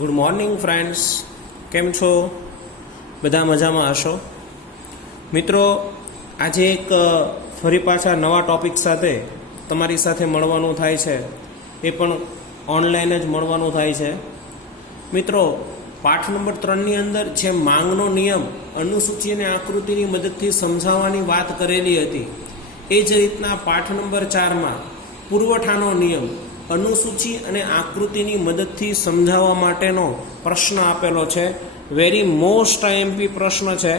Good morning friends, કેમ છો? બધા મજામાં હશો? મિત્રો, આજે એક ફરી પાછા નવા ટૉપિક સાથે તમારી સાથે મળવાનું થાય છે. એ પણ ઓનલાઈન જ મળવાનું થાય છે. મિત્રો, પાઠ નંબર 3ની અંદર જે માંગનો નિયમ અનુસૂચિ અને આકૃતિની મદદથી સમજાવવાની વાત કરેલી હતી, એ જ રીતના પાઠ નંબર 4માં પુરવઠાનો નિયમ અનુસૂચિ અને આકૃતિની મદદથી સમજાવવા માટેનો પ્રશ્ન આપેલો છે. વેરી મોસ્ટ આઈએમપી પ્રશ્ન છે.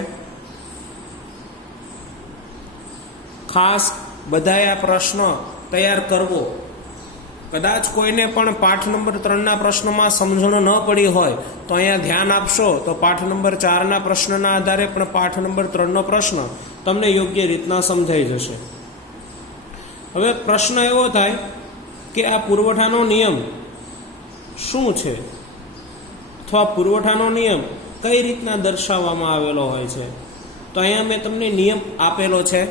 ખાસ બધાએ આ પ્રશ્ન તૈયાર કરવો. કદાચ કોઈને પણ પાઠ નંબર 3ના પ્રશ્નમાં સમજણ ન પડી હોય તો અહીંયા ધ્યાન આપશો તો પાઠ નંબર 4ના પ્રશ્નના આધારે પણ પાઠ નંબર 3નો પ્રશ્ન તમને યોગ્ય રીતના સમજાઈ જશે. હવે પ્રશ્ન એવો થાય કે આ પુરવઠાનો નિયમ શું છે, અથવા પુરવઠાનો નિયમ કઈ રીતના દર્શાવવામાં આવેલો હોય છે. તો અહીંયા મેં તમને નિયમ આપેલો છે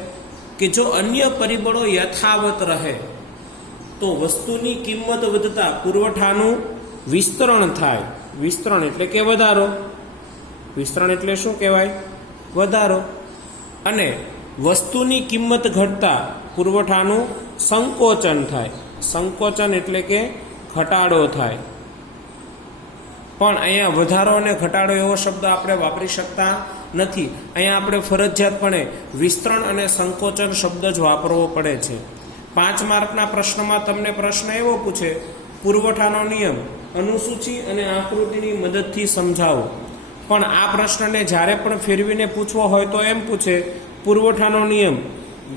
કે જો અન્ય પરિબળો યથાવત રહે તો વસ્તુની કિંમત વધતા પુરવઠાનું વિસ્તરણ થાય. વિસ્તરણ એટલે કે વધારો. વિસ્તરણ એટલે શું કહેવાય? વધારો. અને વસ્તુની કિંમત ઘટતા પુરવઠાનું સંકોચન થાય. સંકોચન એટલે કે ઘટાડો થાય. પણ અહીંયા વધારો અને ઘટાડો એવો શબ્દ આપણે વાપરી શકતા નથી. અહીંયા આપણે ફરજિયાતપણે વિસ્તરણ અને સંકોચન શબ્દ જ વાપરવો પડે છે. 5 માર્કના પ્રશ્નમાં તમને પ્રશ્ન એવો પૂછે, પુરવઠાનો નિયમ અનુસૂચિ અને આકૃતિની મદદથી સમજાવો. પણ આ પ્રશ્નને જ્યારે પણ ફેરવીને પૂછવો હોય તો એમ પૂછે, પુરવઠાનો નિયમ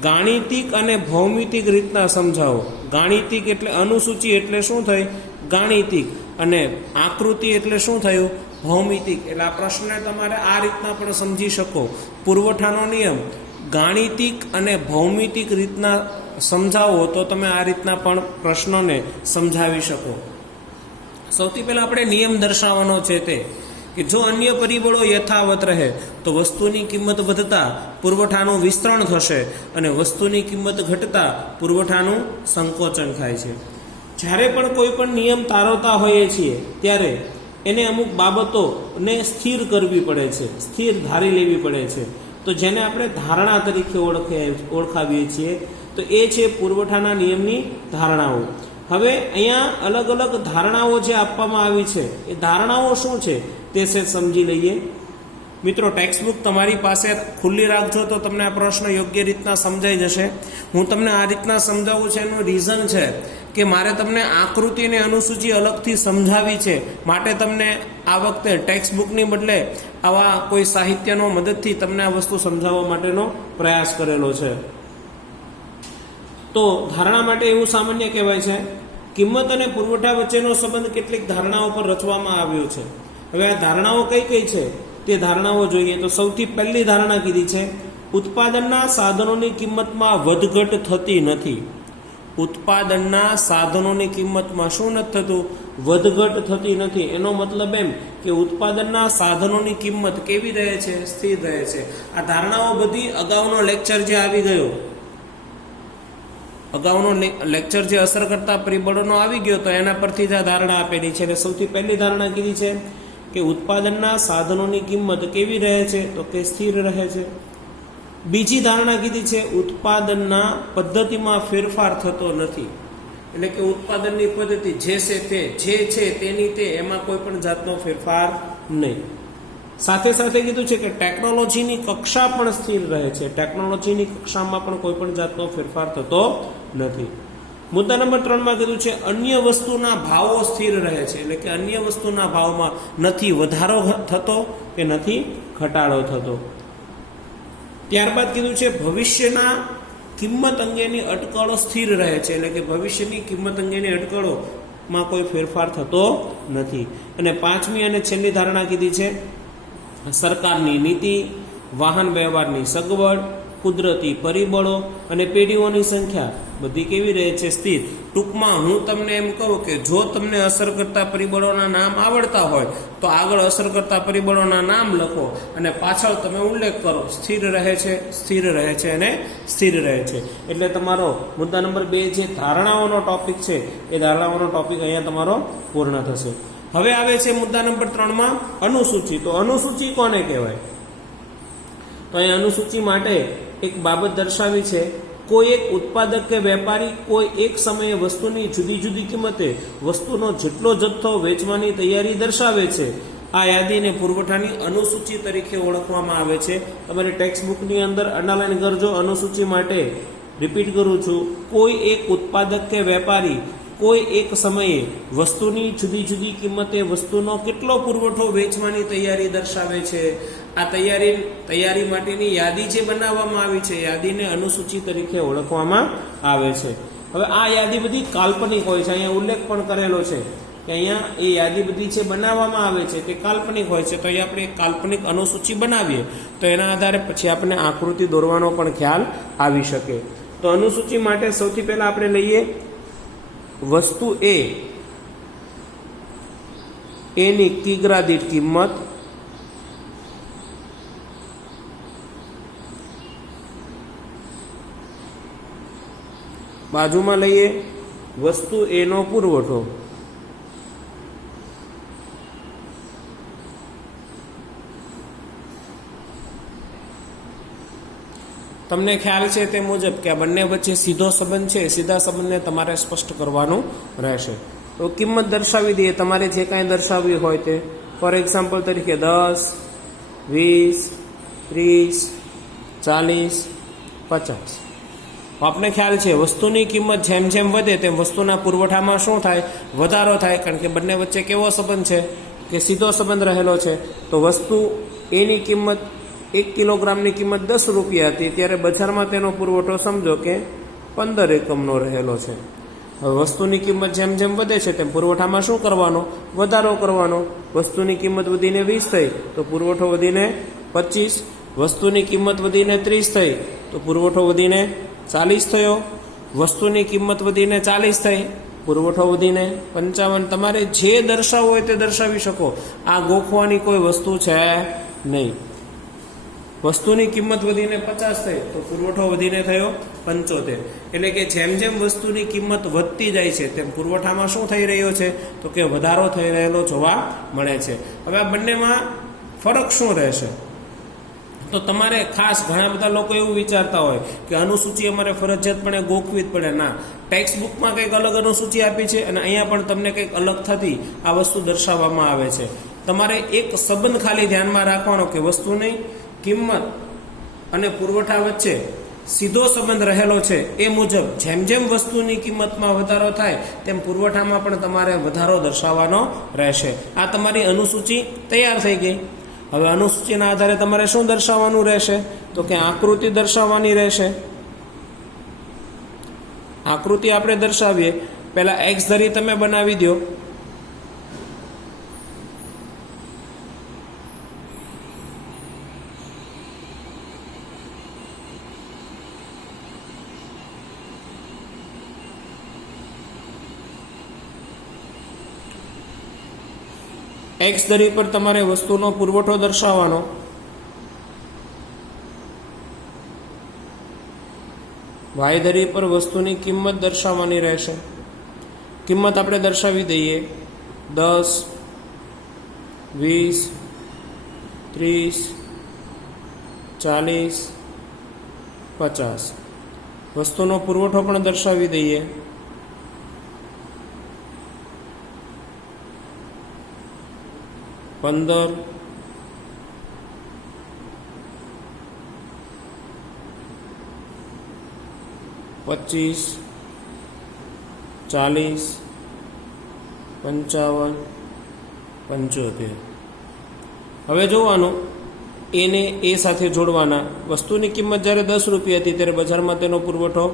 ગાણિતિક અને ભૌમિતિક રીતના સમજાવો. ગાણિતિક એટલે અનુસૂચિ એટલે શું થઈ? ગાણિતિક. અને આકૃતિ એટલે શું થયું? ભૌમિતિક. એટલે આ પ્રશ્નને તમારે આ રીતના પણ સમજી શકો. પુરવઠાનો નિયમ ગાણિતિક અને ભૌમિતિક રીતના સમજાવો તો તમે આ રીતના પણ પ્રશ્નોને સમજાવી શકો. સૌથી પહેલાં આપણે નિયમ દર્શાવવાનો છે તે કે જો અન્ય પરિબળો યથાવત રહે તો વસ્તુની કિંમત વધતા પુરવઠાનું વિસ્તરણ થશે અને વસ્તુની કિંમત ઘટતા પુરવઠાનું સંકોચન થાય છે. જ્યારે પણ કોઈ પણ નિયમ તારવતા હોઈએ છીએ ત્યારે એને અમુક બાબતોને સ્થિર કરવી પડે છે, સ્થિર ધારી લેવી પડે છે. તો જેને આપણે ધારણા તરીકે ઓળખાવીએ છીએ તો એ છે પુરવઠાના નિયમની ધારણાઓ. હવે અહીંયા અલગ અલગ ધારણાઓ જે આપવામાં આવી છે એ ધારણાઓ શું છે તે સમજી લઈએ. મિત્રો, ટેક્સ્ટબુક તમારી પાસે ખુલ્લી રાખજો તો તમને આ પ્રશ્ન યોગ્ય રીતના સમજાઈ જશે. હું તમને આ રીતના સમજાવું છું એનું રીઝન છે કે મારે તમને આકૃતિ અને અનુસૂચિ અલગથી સમજાવી છે, માટે તમને આ વખતે ટેક્સ્ટબુકની બદલે આવા કોઈ સાહિત્યનો મદદથી તમને આ વસ્તુ સમજાવવા માટેનો પ્રયાસ કરેલો છે. તો ધારણા માટે એવું સામાન્ય કહેવાય છે, કિંમત અને પુરવઠા વચ્ચેનો સંબંધ કેટલીક ધારણાઓ પર રચવામાં આવ્યો છે. હવે આ ધારણાઓ કઈ કઈ છે તે ધારણાઓ જોઈએ તો સૌથી પહેલી ધારણા કીધી છે, ઉત્પાદનના સાધનોની કિંમતમાં વધઘટ થતી નથી. ઉત્પાદનના સાધનોની કિંમતમાં શું નથી થતું? વધઘટ થતી નથી. એનો મતલબ એમ કે ઉત્પાદનના સાધનોની કિંમત કેવી રહે છે? સ્થિર રહે છે. આ ધારણાઓ બધી અગાઉનો લેક્ચર જે આવી ગયો, અગાઉનો લેક્ચર જે અસર કરતા પરિબળોનો આવી ગયો તો એના પરથી જ આ ધારણા આપેલી છે. અને સૌથી પહેલી ધારણા કીધી છે કે ઉત્પાદનના સાધનોની કિંમત કેવી રહે છે? તો કે સ્થિર રહે છે. બીજી ધારણા કીધી છે, ઉત્પાદનના પદ્ધતિમાં ફેરફાર થતો નથી. એટલે કે ઉત્પાદનની પદ્ધતિ જે છે તેની તે એમાં કોઈ પણ જાતનો ફેરફાર નહીં. સાથે સાથે કીધું છે કે ટેકનોલોજીની કક્ષા પણ સ્થિર રહે છે. ટેકનોલોજીની કક્ષામાં પણ કોઈ પણ જાતનો ફેરફાર થતો નથી. મુદ્દા નંબર 3માં કીધું છે, અન્ય વસ્તુના ભાવો સ્થિર રહે છે. એટલે કે અન્ય વસ્તુના ભાવમાં નથી વધારો થતો કે નથી ઘટાડો થતો. ત્યારબાદ કીધું છે, ભવિષ્યના કિંમત અંગેની અટકળો સ્થિર રહે છે. એટલે કે ભવિષ્યની કિંમત અંગેની અટકળોમાં કોઈ ફેરફાર થતો નથી. અને 5મી અને છેલ્લી ધારણા કીધી છે, સરકારની નીતિ, વાહન વ્યવહારની સગવડ, કુદરતી પરિબળો અને પેઢીઓની સંખ્યા બધી કેવી રહે છે? સ્થિર. ટૂંકમાં હું તમને એમ કહું કે જો તમને અસર કરતા પરિબળોના નામ આવડતા હોય તો આગળ અસર કરતા પરિબળોના નામ લખો અને પાછળ તમે ઉલ્લેખ કરો, સ્થિર રહે છે, સ્થિર રહે છે અને સ્થિર રહે છે. એટલે તમારો મુદ્દા નંબર 2 જે ધારણાઓનો ટોપિક છે એ ધારણાઓનો ટોપિક અહીંયા તમારો પૂર્ણ થશે. હવે આવે છે મુદ્દા નંબર 3 માં અનુસૂચિ. તો અનુસૂચિ કોને કહેવાય? તો અહીં અનુસૂચિ માટે એક બાબત દર્શાવી છે. કોઈ એક ઉત્પાદક કે વેપારી કોઈ એક સમયે વસ્તુની જુદી જુદી કિંમતે વસ્તુનો જેટલો જથ્થો વેચવાની તૈયારી દર્શાવે છે. આ યાદીને પુરવઠાની અનુસૂચિ તરીકે ઓળખવામાં આવે છે. તમારી ટેક્સ્ટ બુકની અંદર અંડરલાઈન કરજો. અનુસૂચિ માટે રિપીટ કરું છું, કોઈ એક ઉત્પાદક કે વેપારી કોઈ એક સમયે વસ્તુની જુદી જુદી કિંમતે વસ્તુનો કેટલો પુરવઠો વેચવાની તૈયારી દર્શાવે છે. આ તૈયારી માટેની યાદી જે બનાવવામાં આવી છે, યાદીને અનુસૂચિ તરીકે ઓળખવામાં આવે છે. હવે આ યાદી બધી કાલ્પનિક હોય છે. અહીંયા ઉલ્લેખ પણ કરેલો છે કે અહીંયા એ યાદી બધી જે બનાવવામાં આવે છે તે કાલ્પનિક હોય છે. તો અહીંયા આપણે એક કાલ્પનિક અનુસૂચિ બનાવીએ તો એના આધારે પછી આપણે આકૃતિ દોરવાનો પણ ખ્યાલ આવી શકે. તો અનુસૂચિ માટે સૌથી પહેલા આપણે લઈએ વસ્તુ એની કિગ્રા દીઠ કિંમત, બાજુમાં લઈએ વસ્તુ એનો પુરવઠો, તમને ખ્યાલ છે તે મુજબ કે આ બંને વચ્ચે સીધો સંબંધ છે. સીધા સંબંધને તમારે સ્પષ્ટ કરવાનું રહેશે. તો કિંમત દર્શાવી દઈએ, તમારે જે કાંઈ દર્શાવવી હોય તે. ફોર એક્ઝામ્પલ તરીકે 10, 20, 30, 40, 50. આપને ખ્યાલ છે વસ્તુની કિંમત જેમ જેમ વધે તેમ વસ્તુના પુરવઠામાં શું થાય? વધારો થાય. કારણ કે બંને વચ્ચે કેવો સંબંધ છે? કે સીધો સંબંધ રહેલો છે. તો વસ્તુ એની કિંમત 1 કિલોગ્રામની કિંમત 10 રૂપિયા હતી, ત્યારે બજારમાં તેનો પુરવઠો સમજો કે 15 એકમનો રહેલો છે. હવે વસ્તુની કિંમત જેમ જેમ વધે છે તેમ પુરવઠામાં શું કરવાનો? વધારો કરવાનો. વસ્તુની કિંમત વધીને 20 થઈ તો પુરવઠો વધીને 25. વસ્તુની કિંમત વધીને 30 થઈ તો પુરવઠો વધીને 40 થયો. વસ્તુની કિંમત વધીને 40 થઈ, પુરવઠો વધીને 55. તમારે જે દર્શાવવું હોય તે દર્શાવી શકો. આ ગોખવાની કોઈ વસ્તુ છે નહીં. વસ્તુની કિંમત વધીને 50 થઈ તો પુરવઠો વધીને થયો 75. એટલે કે જેમ જેમ વસ્તુની કિંમત વધતી જાય છે તેમ પુરવઠામાં શું થઈ રહ્યો છે? તો કે વધારો થઈ રહેલો જોવા મળે છે. હવે આ બંનેમાં ફરક શું રહેશે? તો તમારે ખાસ ઘણા બધા લોકો એવું વિચારતા હોય કે અનુસૂચિ અમારે ફરજિયાતપણે ગોખવી જ પડે. ના, ટેક્સ્ટ બુકમાં કંઈક અલગ અનુસૂચિ આપી છે અને અહીંયા પણ તમને કંઈક અલગ થતી આ વસ્તુ દર્શાવવામાં આવે છે. તમારે એક સંબંધ ખાલી ધ્યાનમાં રાખવાનો કે વસ્તુની કિંમત અને પુરવઠા વચ્ચે સીધો સંબંધ રહેલો છે. એ મુજબ જેમ જેમ વસ્તુની કિંમતમાં વધારો થાય તેમ પુરવઠામાં પણ તમારે વધારો દર્શાવવાનો રહેશે. આ તમારી અનુસૂચિ તૈયાર થઈ ગઈ. હવે અનુસૂચિના આધારે તમારે શું દર્શાવવાનું રહેશે? તો કે આકૃતિ દર્શાવવાની રહેશે. આકૃતિ આપણે દર્શાવીએ. પહેલા એક્સ ધરી તમે બનાવી દો. એક્સ ધરી પર તમારે વસ્તુનો પુરવઠો દર્શાવવાનો. વાય ધરી પર વસ્તુની કિંમત દર્શાવવાની રહેશે. કિંમત આપણે દર્શાવી દઈએ 10, 20, 30, 40, 50. વસ્તુનો પુરવઠો પણ દર્શાવી દઈએ. 15, 25, 40, 55, 75. હવે જોવાનું એને એ સાથે જોડવાના. વસ્તુની કિંમત જ્યારે 10 રૂપિયા હતી ત્યારે બજારમાં તેનો પુરવઠો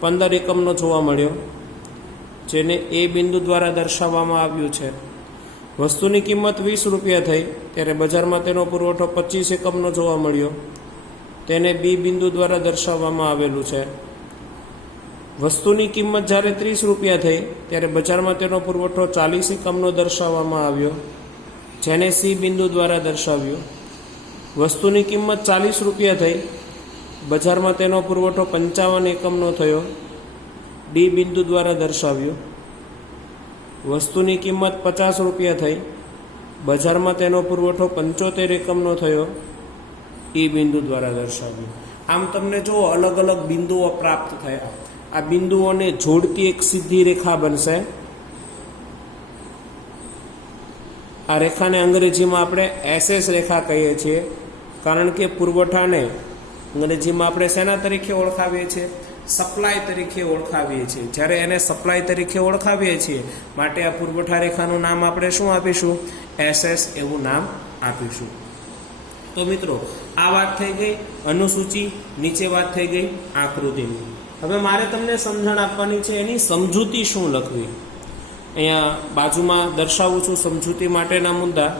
15 એકમનો જોવા મળ્યો, જેને એ બિંદુ દ્વારા દર્શાવવામાં આવ્યું છે. વસ્તુની કિંમત 20 રૂપિયા થઈ ત્યારે બજારમાં તેનો પુરવઠો 25 એકમનો જોવા મળ્યો, તેને બી બિંદુ દ્વારા દર્શાવવામાં આવેલું છે. વસ્તુની કિંમત જ્યારે 30 રૂપિયા થઈ ત્યારે બજારમાં તેનો પુરવઠો 40 એકમનો દર્શાવવામાં આવ્યો, જેને સી બિંદુ દ્વારા દર્શાવ્યો. વસ્તુની કિંમત 40 રૂપિયા થઈ, બજારમાં તેનો પુરવઠો 55 એકમનો થયો, ડી બિંદુ દ્વારા દર્શાવ્યો. વસ્તુની કિંમત 50 રૂપિયા થઈ, બજારમાં તેનો પુરવઠો 75 એકમનો થયો, એ બિંદુ દ્વારા દર્શાવ્યું. આમ તમને જો અલગ અલગ બિંદુઓ પ્રાપ્ત થયા. આ બિંદુઓને જોડતી એક સીધી રેખા બનશે. આ રેખાને અંગ્રેજીમાં આપણે SS રેખા કહીએ છીએ, કારણ કે પુરવઠાને અંગ્રેજીમાં આપણે શેના તરીકે ઓળખાવીએ છીએ? સપ્લાય તરીકે ઓળખાવીએ છીએ. જ્યારે એને સપ્લાય તરીકે ઓળખાવીએ છીએ માટે આ પુરવઠા રેખાનું નામ આપણે શું આપીશું? SS એવું નામ આપીશું. તો મિત્રો, આ વાત થઈ ગઈ અનુસૂચિ, નીચે વાત થઈ ગઈ આકૃતિની. હવે મારે તમને સમજણ આપવાની છે એની સમજૂતી શું લખવી. અહીંયા બાજુમાં દર્શાવું છું સમજૂતી માટેના મુદ્દા.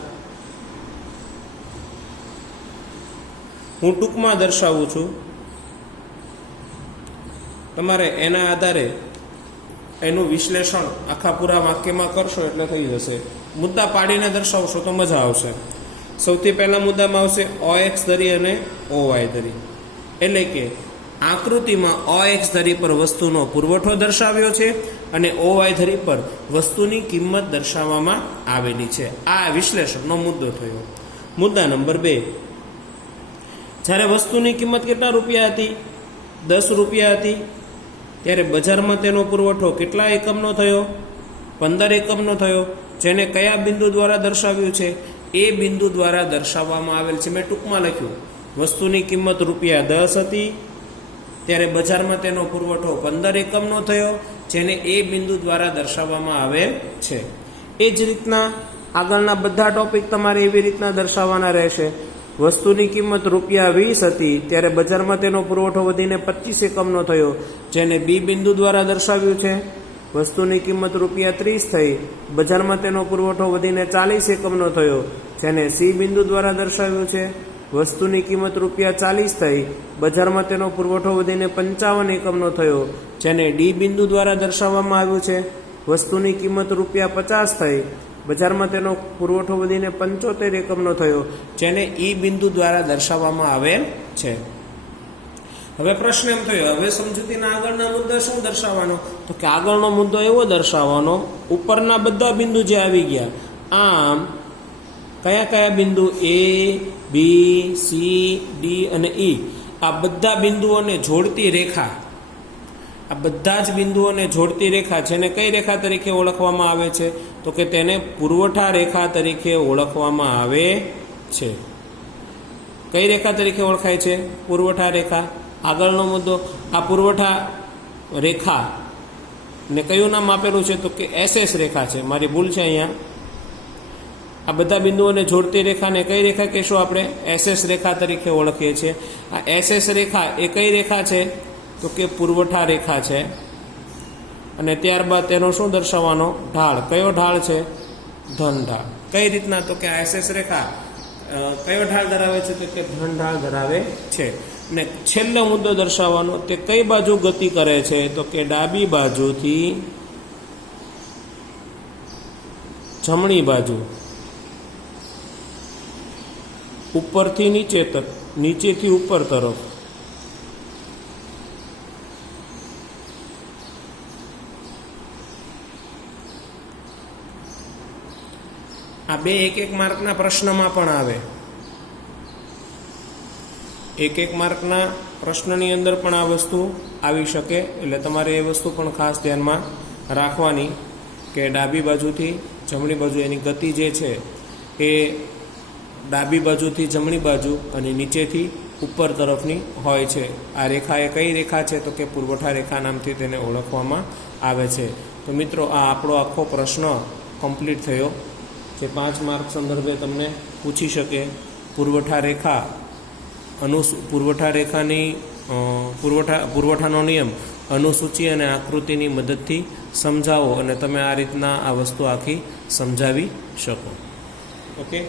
હું ટૂંકમાં દર્શાવું છું, તમારે એના આધારે એનું વિશ્લેષણ આખા પૂરા વાક્યમાં કરશો એટલે થઈ જશે. મુદ્દા પાડીને દર્શાવશો તો મજા આવશે. સૌથી પહેલા મુદ્દામાં આવશે OX ધરી અને OY ધરી. એટલે કે આકૃતિમાં OX ધરી પર વસ્તુનો પુરવઠો દર્શાવ્યો છે અને OY ધરી પર વસ્તુની કિંમત દર્શાવવામાં આવેલી છે. આ વિશ્લેષણનો મુદ્દો થયો. મુદ્દા નંબર 2, જ્યારે વસ્તુની કિંમત કેટલા રૂપિયા હતી? 10 રૂપિયા હતી. ત્યારે બજારમાં તેનો પુરવઠો કેટલા એકમનો થયો? 15 એકમનો થયો. જેને કયા બિંદુ દ્વારા દર્શાવ્યું છે? એ બિંદુ દ્વારા દર્શાવવામાં આવેલ છે. મેં ટૂંકમાં લખ્યું, વસ્તુની કિંમત રૂપિયા 10 હતી, ત્યારે બજારમાં તેનો પુરવઠો 15 એકમનો થયો, જેને એ બિંદુ દ્વારા દર્શાવવામાં આવેલ છે. એ જ રીતના આગળના બધા ટોપિક તમારે એવી રીતના દર્શાવવાના રહેશે. વસ્તુની કિંમત રૂપિયા 20 હતી, ત્યારે બજારમાં તેનો પુરવઠો વધીને 25 એકમનો થયો, જેને બી બિંદુ દ્વારા દર્શાવ્યું છે. વસ્તુની કિંમત રૂપિયા 30 થઈ, બજારમાં તેનો પુરવઠો વધીને 40 એકમનો થયો, જેને સી બિંદુ દ્વારા દર્શાવ્યું છે. વસ્તુની કિંમત રૂપિયા 40 થઈ, બજારમાં તેનો પુરવઠો વધીને 55 એકમનો થયો, જેને ડી બિંદુ દ્વારા દર્શાવવામાં આવ્યું છે. વસ્તુની કિંમત રૂપિયા 50 થઈ, બજારમાં તેનો પુરવઠો વધીને 75 એકમનો થયો, જેને ઈ બિંદુ દ્વારા દર્શાવવામાં આવેલ છે. હવે પ્રશ્ન એમ થયો, હવે સમજૂતીના આગળના મુદ્દા શું દર્શાવવાનો? તો કે આગળનો મુદ્દો એવો દર્શાવવાનો, ઉપરના બધા બિંદુ જે આવી ગયા, આમ કયા કયા બિંદુ? A, B, C, D અને E. આ બધા બિંદુઓને જોડતી રેખા, આ બધા જ બિંદુઓને જોડતી રેખા જેને કઈ રેખા તરીકે ઓળખવામાં આવે છે? તો કે તેને પુરવઠા રેખા તરીકે ઓળખવામાં આવે છે. કઈ રેખા તરીકે ઓળખાય છે? પુરવઠા રેખા. આગળનો મુદ્દો, આ પુરવઠા રેખા ને કયું નામ આપેલું છે? તો કે SS રેખા છે. મારી ભૂલ છે અહીંયા. આ બધા બિંદુઓને જોડતી રેખાને કઈ રેખા કહેશું આપણે? SS રેખા તરીકે ઓળખીએ છીએ. આ SS રેખા એ કઈ રેખા છે? તો કે પુરવઠા રેખા છે. અને ત્યારબાદ તેનો શું દર્શાવવાનો? ઢાળ. કયો ઢાળ છે? ધન ઢાળ. કઈ રીતના? તો કે આ SS રેખા કયો ઢાળ ધરાવે છે? તો કે ધન ઢાળ ધરાવે છે. અને છેલ્લો મુદ્દો દર્શાવવાનો, તે કઈ બાજુ ગતિ કરે છે? તો કે ડાબી બાજુથી જમણી બાજુ, ઉપરથી નીચે તરફ, નીચેથી ઉપર તરફ. આ બે એક માર્કના પ્રશ્નમાં પણ આવે. એક માર્કના પ્રશ્નની અંદર પણ આ વસ્તુ આવી શકે. એટલે તમારે એ વસ્તુ પણ ખાસ ધ્યાનમાં રાખવાની કે ડાબી બાજુથી જમણી બાજુ એની ગતિ જે છે એ ડાબી બાજુથી જમણી બાજુ અને નીચેથી ઉપર તરફની હોય છે. આ રેખા એ કઈ રેખા છે? તો કે પુરવઠા રેખા નામથી તેને ઓળખવામાં આવે છે. તો મિત્રો, આ આપણો આખો પ્રશ્ન કમ્પ્લીટ થયો, જે 5 માર્ક સંદર્ભે તમને પૂછી શકે. પુરવઠા રેખા પુરવઠા રેખાની પુરવઠાનો નિયમ અનુસૂચિ અને આકૃતિની મદદથી સમજાવો અને તમે આ રીતના આ વસ્તુ આખી સમજાવી શકો. ઓકે.